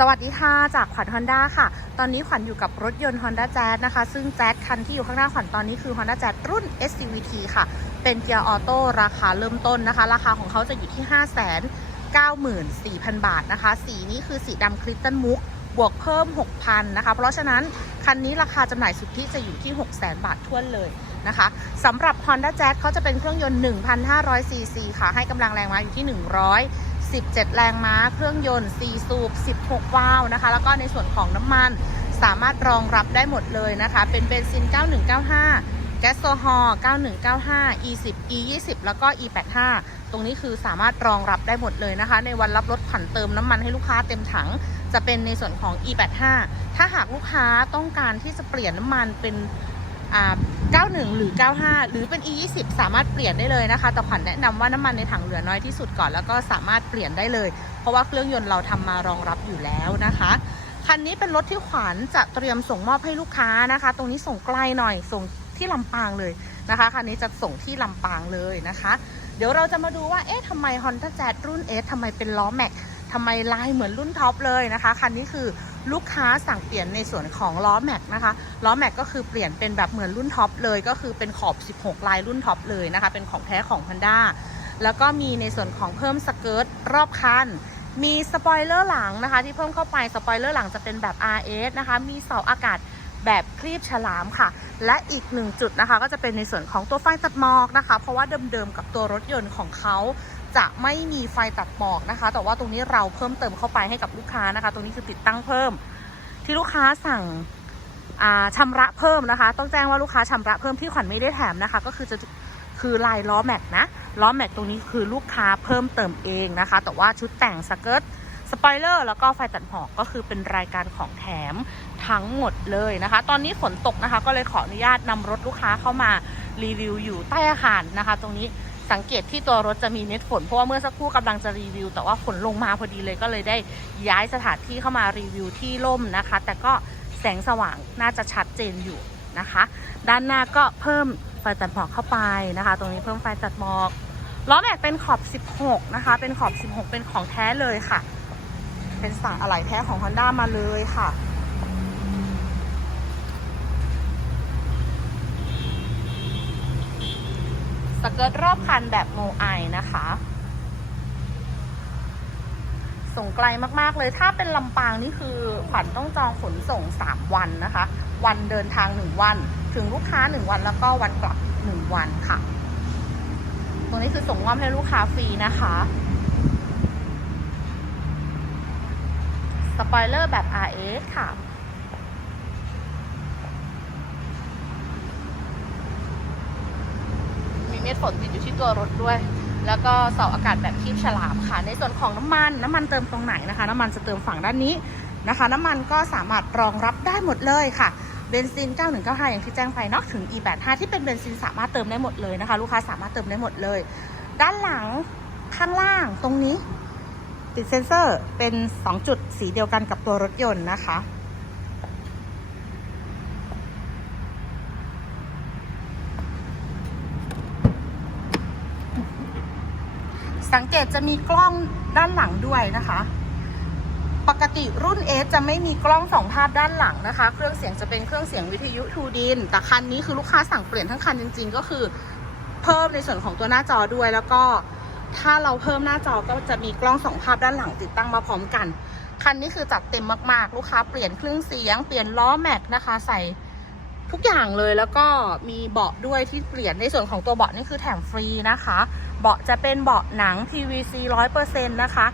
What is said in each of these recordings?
สวัสดีค่ะ จากขวัญ Honda ค่ะ ตอนนี้ขวัญอยู่กับรถยนต์ Honda Jazz นะคะ ซึ่ง Jazz คันที่อยู่ข้างหน้าขวัญตอนนี้คือ Honda Jazz รุ่น SCVT ค่ะ เป็นเกียร์ออโต้ราคาเริ่มต้นนะคะ ราคาของเขาจะอยู่ที่ 5 9 4 0 0 0 บาทนะคะ สีนี้คือสีดำคริสตัลมุก บวกเพิ่ม 6,000นะคะ เพราะฉะนั้น คันนี้ราคาจำหน่ายสุทธิจะอยู่ที่ 600,000 บาททั่วเลยนะคะสำหรับ Honda Jazz เขาจะเป็นเครื่องยนต์ 1,500ซีซีค่ะ ให้กำลังแรงม้าอยู่ที่ 100 17 แรงม้า เครื่องยนต์4สูบ 16 วาล์วนะคะ แล้วก็ในส่วนของน้ำมันสามารถรองรับได้หมดเลยนะคะ เป็นเบนซิน 9195 แก๊สโซฮอล์9195 E10 E20 แล้วก็ E85 ตรงนี้คือสามารถรองรับได้หมดเลยนะคะ ในวันรับรถผ่อนเติมน้ำมันให้ลูกค้าเต็มถัง จะเป็นในส่วนของ E85 ถ้าหากลูกค้าต้องการที่จะเปลี่ยนน้ำมันเป็น 91 หรือ 95 หรือเป็น E20 สามารถเปลี่ยนได้เลยนะคะ แต่ขวัญแนะนำว่าน้ำมันในถังเหลือน้อยที่สุดก่อนแล้วก็สามารถเปลี่ยนได้เลย เพราะว่าเครื่องยนต์เราทำมารองรับอยู่แล้วนะคะคันนี้เป็นรถที่ขวัญจะเตรียมส่งมอบให้ลูกค้านะคะ ตรงนี้ส่งไกลหน่อยส่งที่ลำปางเลยนะคะคันนี้จะส่งที่ลำปางเลยนะคะ เดี๋ยวเราจะมาดูว่าเอ๊ะทำไม Honda Jazz รุ่น S ทำไมเป็นล้อแม็กทำไมลายเหมือนรุ่นท็อปเลยนะคะคันนี้คือ ลูกค้าสั่งเปลี่ยนในส่วนของล้อแม็กนะคะล้อแม็กก็คือเปลี่ยนเป็นแบบเหมือนรุ่นท็อปเลยก็คือเป็นขอบ 16 ลายรุ่นท็อปเลยนะคะ เป็นของแท้ของ Honda แล้วก็มีในส่วนของเพิ่มสเกิร์ตรอบคันมีสปอยเลอร์หลังนะคะ ที่เพิ่มเข้าไปสปอยเลอร์หลังจะเป็นแบบ RS นะคะ มีเสาอากาศแบบคลีบฉลามค่ะ และอีกหนึ่งจุดนะคะ ก็จะเป็นในส่วนของตัวไฟตัดหมอกนะคะ เพราะว่าเดิมๆกับตัวรถยนต์ของเขา จะไม่มีไฟตัดหมอกนะคะ แต่ว่าตรงนี้เราเพิ่มเติมเข้าไปให้กับลูกค้านะคะ ตรงนี้คือติดตั้งเพิ่ม ที่ลูกค้าสั่งอ่าชำระเพิ่มนะคะ ต้องแจ้งว่าลูกค้าชำระเพิ่มที่ขวัญไม่ได้แถมนะคะ ก็คือจะคือลายล้อแม็กนะล้อแม็กตรงนี้คือลูกค้าเพิ่มเติมเองนะคะ แต่ว่าชุดแต่งสเกิร์ตสปอยเลอร์แล้วก็ไฟตัดหมอกก็คือเป็นรายการของแถมทั้งหมดเลยนะคะ ตอนนี้ฝนตกนะคะ ก็เลยขออนุญาตนำรถลูกค้าเข้ามารีวิวอยู่ใต้อาคารนะคะ ตรงนี้ สังเกตที่ตัวรถจะมีเม็ดฝนเพราะว่าเมื่อสักครู่กำลังจะรีวิว แต่ว่าฝนลงมาพอดีเลยก็เลยได้ย้ายสถานที่เข้ามารีวิวที่ร่มนะคะ แต่ก็แสงสว่างน่าจะชัดเจนอยู่นะคะ ด้านหน้าก็เพิ่มไฟตัดหมอกเข้าไปนะคะ ตรงนี้เพิ่มไฟตัดหมอกล้อแม็กเป็นขอบ 16 นะคะ เป็นขอบ 16 เป็นของแท้เลยค่ะ เป็นสั่งอะไหล่แท้ของ Honda มาเลยค่ะ สเกิร์ตรอบคันแบบโมไอนะคะ ส่งไกลมากๆเลยถ้าเป็นลำปางนี่คือขวัญต้องจองขนส่ง 3 วันนะคะ วันเดินทาง 1 วัน ถึงลูกค้า 1 วันแล้วก็วันกลับ 1 วันค่ะ ตรงนี้คือส่งมอบให้ลูกค้าฟรีนะคะสปอยเลอร์แบบ RS ค่ะ ม็ดฝนติดอยู่ที่ตัวรถด้วย แล้วก็เสาอากาศแบบคีบฉลามค่ะ ในส่วนของน้ำมัน น้ำมันเติมตรงไหนนะคะ น้ำมันจะเติมฝั่งด้านนี้นะคะ น้ำมันก็สามารถรองรับได้หมดเลยค่ะเบนซิน 9195 อย่างที่แจ้งไปนอกถึง E85 ที่เป็นเบนซินสามารถเติมได้หมดเลยนะคะ ลูกค้าสามารถเติมได้หมดเลย ด้านหลังข้างล่างตรงนี้ ติดเซ็นเซอร์เป็น 2 จุดสีเดียวกันกับตัวรถยนต์นะคะ สังเกตจะมีกล้องด้านหลังด้วยนะคะ ปกติรุ่น S จะไม่มีกล้องสองภาพด้านหลังนะคะ เครื่องเสียงจะเป็นเครื่องเสียงวิทยุทูดิน แต่คันนี้คือลูกค้าสั่งเปลี่ยนทั้งคันจริง ๆ ก็คือ เพิ่มในส่วนของตัวหน้าจอด้วยแล้วก็ถ้าเราเพิ่มหน้าจอก็จะมีกล้องสองภาพด้านหลังติดตั้งมาพร้อมกัน คันนี้คือจัดเต็มมากๆ ลูกค้าเปลี่ยนเครื่องเสียง เปลี่ยนล้อแม็กนะคะ ใส่ ทุกอย่างเลยแล้วก็มีเบาะด้วยที่เปลี่ยนในส่วนของตัวเบาะนี่คือแถมฟรีนะคะ เบาะจะเป็นเบาะหนัง PVC 100%นะคะ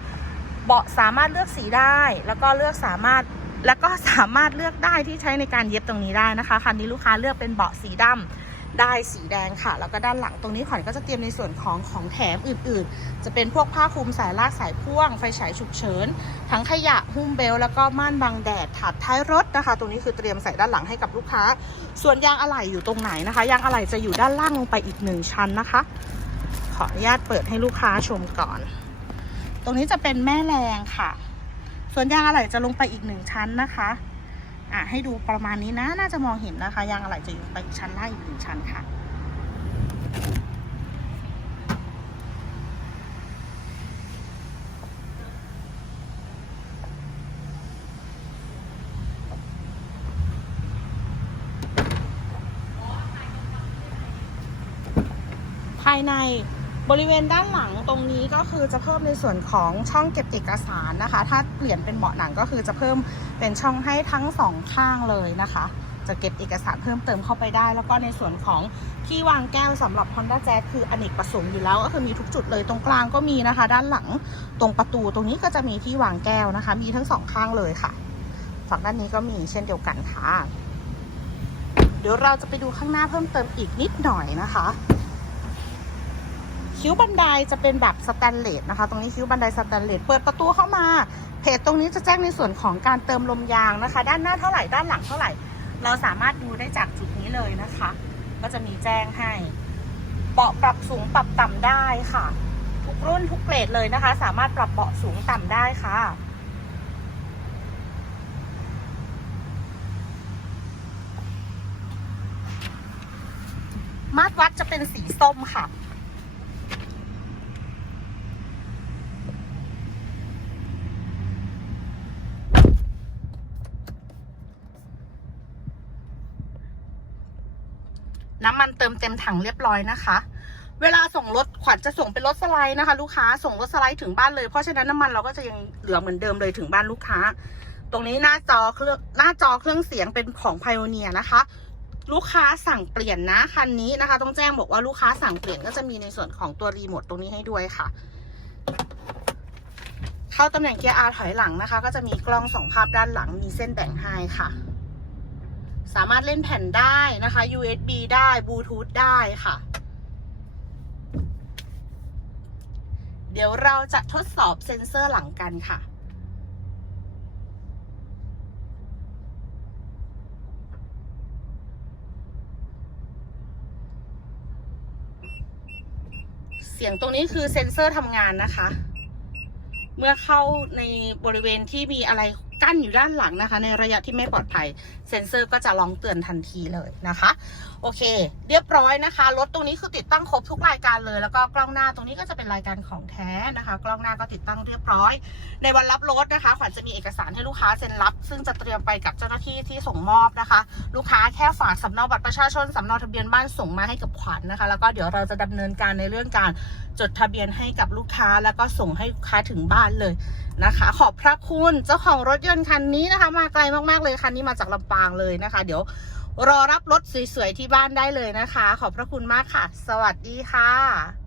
เบาะสามารถเลือกสีได้ แล้วก็เลือกสามารถแล้วก็สามารถเลือกได้ที่ใช้ในการเย็บตรงนี้ได้นะคะคันนี้ลูกค้าเลือกเป็นเบาะสีดำ ได้สีแดงค่ะ แล้วก็ด้านหลังตรงนี้ขวัญก็จะเตรียมในส่วนของของแถมอื่นๆ จะเป็นพวกผ้าคลุมสายลากสายพ่วง ไฟฉายฉุกเฉิน ทั้งขยะหุ้มเบล แล้วก็ม่านบังแดดถาดท้ายรถนะคะ ตรงนี้คือเตรียมใส่ด้านหลังให้กับลูกค้า ส่วนยางอะไหล่อยู่ตรงไหนนะคะ ยางอะไหล่จะอยู่ด้านล่างลงไปอีกหนึ่งชั้นนะคะ ขออนุญาตเปิดให้ลูกค้าชมก่อน ตรงนี้จะเป็นแม่แรงค่ะ ส่วนยางอะไหล่จะลงไปอีกหนึ่งชั้นนะคะ อะให้ดูประมาณนี้นะ น่าจะมองเห็นนะคะ ยางอะไหล่จะอยู่ไปชั้นล่างอีกหนึ่งชั้นค่ะภายใน บริเวณด้านหลังตรงนี้ก็คือจะเพิ่มในส่วนของช่องเก็บเอกสารนะคะ ถ้าเปลี่ยนเป็นเบาะหนังก็คือจะเพิ่มเป็นช่องให้ทั้งสองข้างเลยนะคะ จะเก็บเอกสารเพิ่มเติมเข้าไปได้ แล้วก็ในส่วนของที่วางแก้วสำหรับ Honda Jazz คืออเนกประสงค์อยู่แล้วก็คือมีทุกจุดเลยตรงกลางก็มีนะคะ ด้านหลังตรงประตูตรงนี้ก็จะมีที่วางแก้วนะคะ มีทั้งสองข้างเลยค่ะฝั่งด้านนี้ก็มีเช่นเดียวกันค่ะ เดี๋ยวเราจะไปดูข้างหน้าเพิ่มเติมอีกนิดหน่อยนะคะ คิ้วบันไดจะเป็นแบบสแตนเลสนะคะ ตรงนี้คิ้วบันไดสแตนเลสเปิดประตูเข้ามาเพจตรงนี้จะแจ้งในส่วนของการเติมลมยางนะคะ ด้านหน้าเท่าไหร่ด้านหลังเท่าไหร่ เราสามารถดูได้จากจุดนี้เลยนะคะ ก็จะมีแจ้งให้เบาะปรับสูงปรับต่ำได้ค่ะ ทุกรุ่นทุกเกรดเลยนะคะ สามารถปรับเบาะสูงต่ำได้ค่ะมาตรวัดจะเป็นสีส้มค่ะ น้ำมันเติมเต็มถังเรียบร้อยนะคะ เวลาส่งรถขวัญจะส่งเป็นรถสไลด์นะคะ ลูกค้าส่งรถสไลด์ถึงบ้านเลย เพราะฉะนั้นน้ำมันเราก็จะยังเหลือเหมือนเดิมเลยถึงบ้านลูกค้า ตรงนี้หน้าจอเครื่องหน้าจอเครื่องเสียงเป็นของ p i o n e e r นะคะ ลูกค้าสั่งเปลี่ยนนะคันนี้นะคะ ต้องแจ้งบอกว่าลูกค้าสั่งเปลี่ยนก็จะมีในส่วนของตัวรีโมทตรงนี้ให้ด้วยค่ะเข้าตำแหน่งเกียร์ R ถอยหลังนะคะ ก็จะมีกล้องสองภาพด้านหลังมีเส้นแบ่งให้ค่ะ สามารถเล่นแผ่นได้นะคะ USB ได้บลูทูธได้ค่ะ เดี๋ยวเราจะทดสอบเซ็นเซอร์หลังกันค่ะเสียงตรงนี้คือเซ็นเซอร์ทำงานนะคะ เมื่อเข้าในบริเวณที่มีอะไร กั้นอยู่ด้านหลังนะคะ ในระยะที่ไม่ปลอดภัย เซ็นเซอร์ก็จะร้องเตือนทันทีเลยนะคะ โอเค เรียบร้อยนะคะรถตรงนี้คือติดตั้งครบทุกรายการเลย แล้วก็กล้องหน้าตรงนี้ก็จะเป็นรายการของแท้นะคะ กล้องหน้าก็ติดตั้งเรียบร้อย ในวันรับรถนะคะขวัญจะมีเอกสารให้ลูกค้าเซ็นรับ ซึ่งจะเตรียมไปกับเจ้าหน้าที่ที่ส่งมอบนะคะ ลูกค้าแค่ฝากสำเนาบัตรประชาชนสำเนาทะเบียนบ้านส่งมาให้กับขวัญนะคะ แล้วก็เดี๋ยวเราจะดำเนินการในเรื่องการจดทะเบียนให้กับลูกค้าแล้วก็ส่งให้ลูกค้าถึงบ้านเลย นะคะ ขอบพระคุณเจ้าของรถยนต์คันนี้นะคะ มาไกลมากๆเลยคันนี้มาจากลำปางเลยนะคะ เดี๋ยวรอรับรถสวยๆที่บ้านได้เลยนะคะ ขอบพระคุณมากค่ะ สวัสดีค่ะ